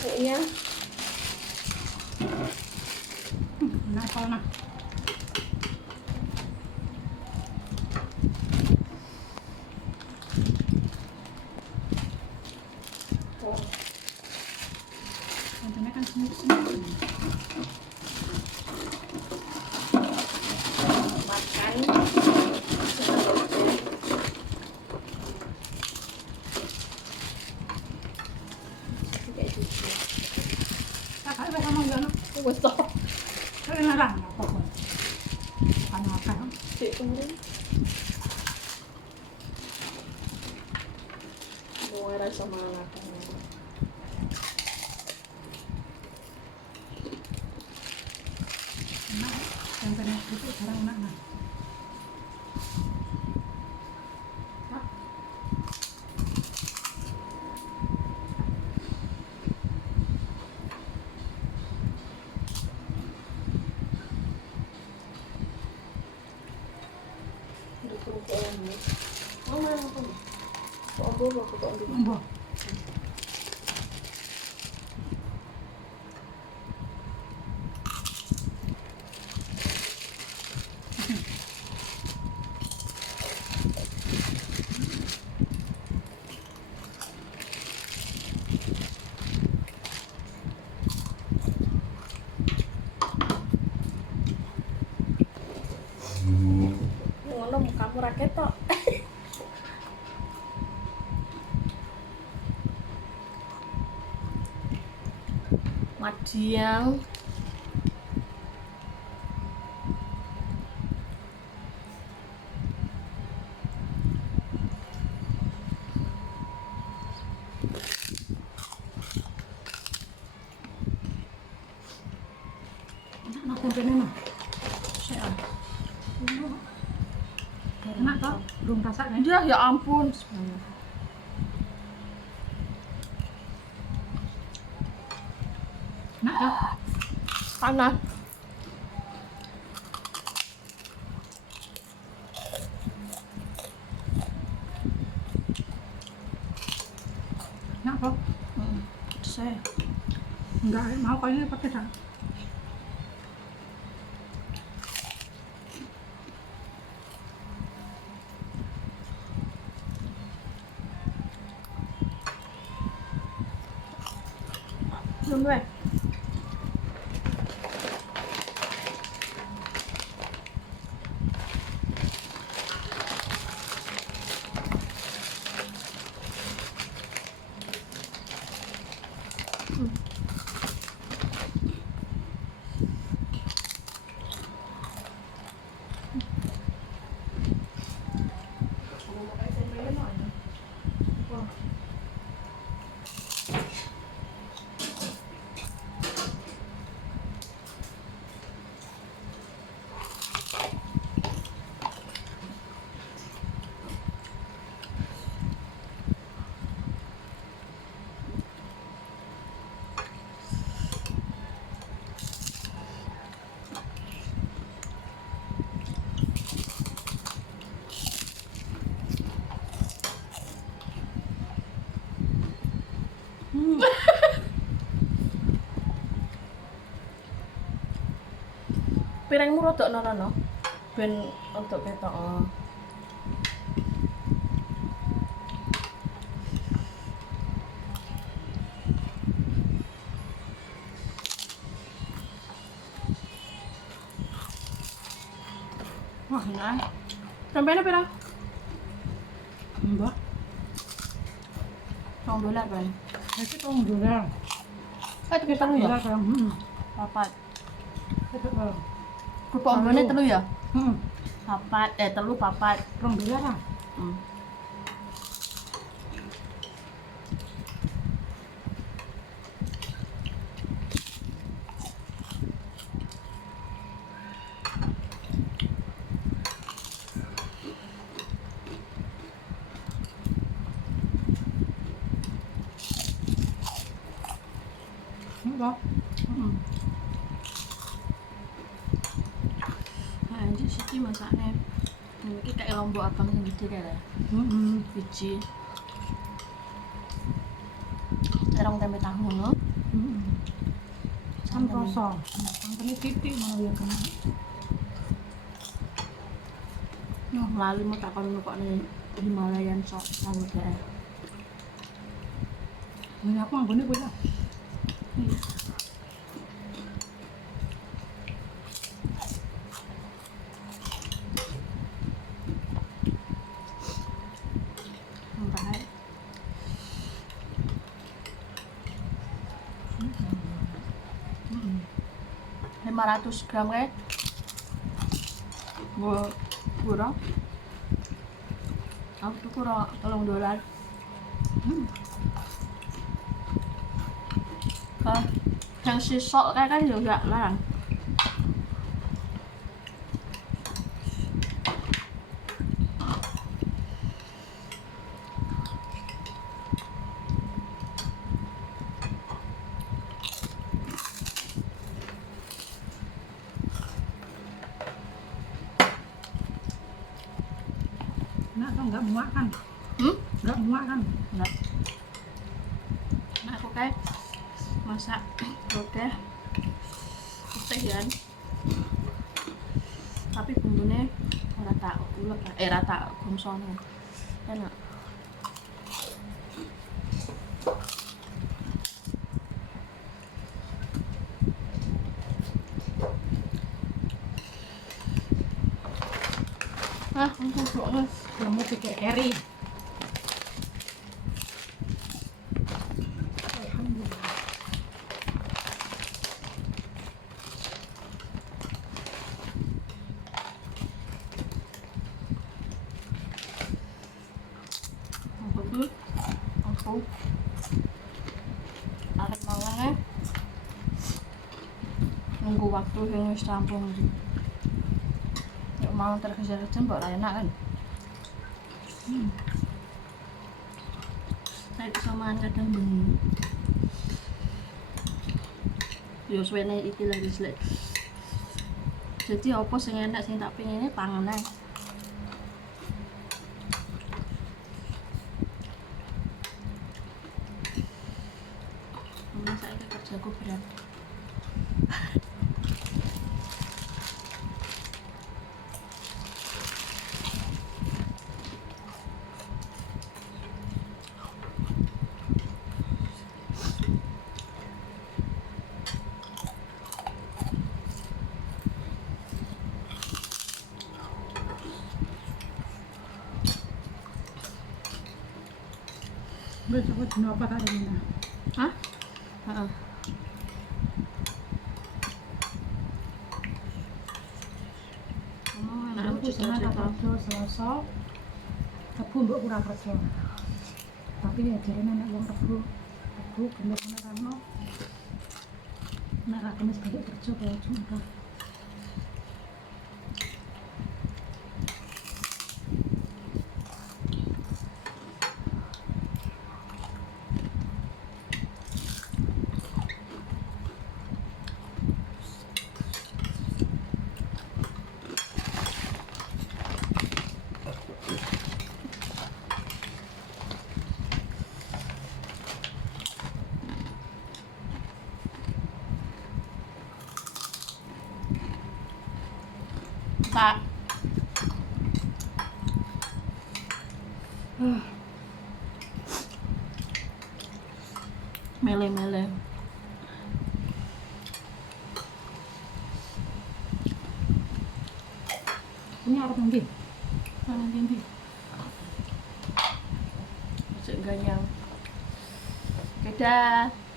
Kayaknya nakal na. Nanti kan semut-semut. makan kayak gitu. Kakak iba sama gano. Gusto. Kaya na lang ako ko. Ano ka? Cik kemarin. Mau rasa mana kan? Nah, yang tadi itu sekarang mana? Dukung ke ini. Mama apa? Kok ambil kok ambil. Ambo. Ngono kamu raket tok. Madiang. Nak tempe ni mah. Saya. Enak toh? Belum rasa nih. Ya ampun. Enak toh? Panas. Enak toh? Saya Enggak mau kayaknya pakai dah. belum gue. Piringmu rodok nono ben rodok ketok. Wah, enak. Sampainya pira? Mbak. $2 kan. Itu tong dolar. Kita telu ya. Dolar kan. Papat. Itu kan. Kerupuk ombone telu ya? Hmm. Papat, telu papat. Tong dolar ah. Mbak. Nah, ini Siti masaknya. Ini kayak lombok abang yang gede ya. Biji. Terong tempe tahu no. Kan rasa. Santannya titik mau ya kena. Lali mau tak kalau kok nih Himalayan sok sama deh. Ini aku nganggone kuwi lah. Baik. 500 gram kayak gue kurang aku tuh kurang $3 yang si sok kayak kan juga larang Nah, kan enggak muak kan? Enggak muak kan? enggak. Nah aku kayak masak oke putih kan tapi bumbunya rata ulek rata gomsone enak. Empuk Kamu pakai eri. Alhamdulillah. aku arep mangan nunggu waktu yang wis rampung yuk mau terkejar-kejar mbok ra enak kan saya bisa mangan kadang bengi yo suwene iki lagi selek jadi apa sing enak sing tak pengen pangan ae. Masa itu kerjaku berat. Besok dino apa tak ada. Hah? Heeh. Aku senang tak kerja Selasa. Rabu mbok kurang kerja. Tapi ya jarene nek wong Rabu Kamis Rano. Nek Kamis balik kerja kaya Jumat. Tak. Mele-mele. Ini arep ngendi? Mana ndi? Cek ganyang. Dadah.